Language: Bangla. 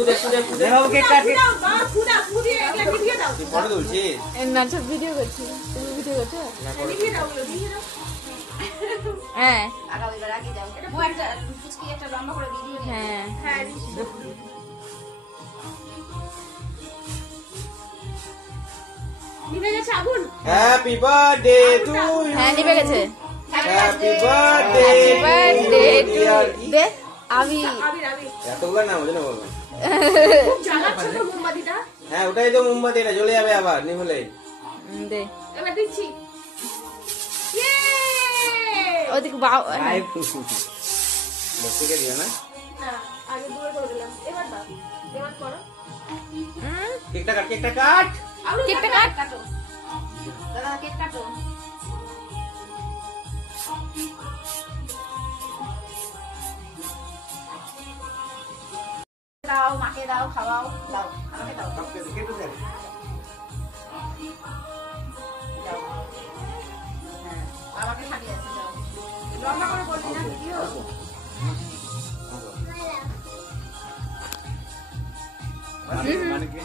পুদে দেখো কেক কাট দাও দাও পুদা পুদে এটা ভিডিও দাও ফটো তুলছি না সব ভিডিও করছি তুমি ভিডিও করছো ভিডিও দাও ভিডিও দাও হ্যাঁ আগাও এবার আগে যাও এটা মো একটা ফুচকি একটা লম্বা করে ভিডিও নিয়ে হ্যাঁ হ্যাঁ নিভে গেছে আগুন হ্যাপি বার্থডে টু ইউ হ্যাঁ নিভে গেছে হ্যাপি বার্থডে বার্থডে টু দে আমি এতগুলো না বুঝলে বলবো খুব জ্বালাচ্ছে তো মোমবাতিটা হ্যাঁ ওটাই তো মোমবাতি এটা জ্বলে যাবে আবার নিভলেই দে এবার দিচ্ছি ইয়ে ওদিকে বাও লক্ষ্মীকে দিও না না আগে দূরে করে দিলাম এবার দাও এবার করো কেকটা কাট আলু কেকটা কাটো দাদা কেক কাটো দাও মাকে দাও খাওয়াও দাও আমাকে দাও দাও হ্যাঁ আমাকে খাইয়ে আছে দাও লম্বা করে বলবি না ভিডিও মানে কি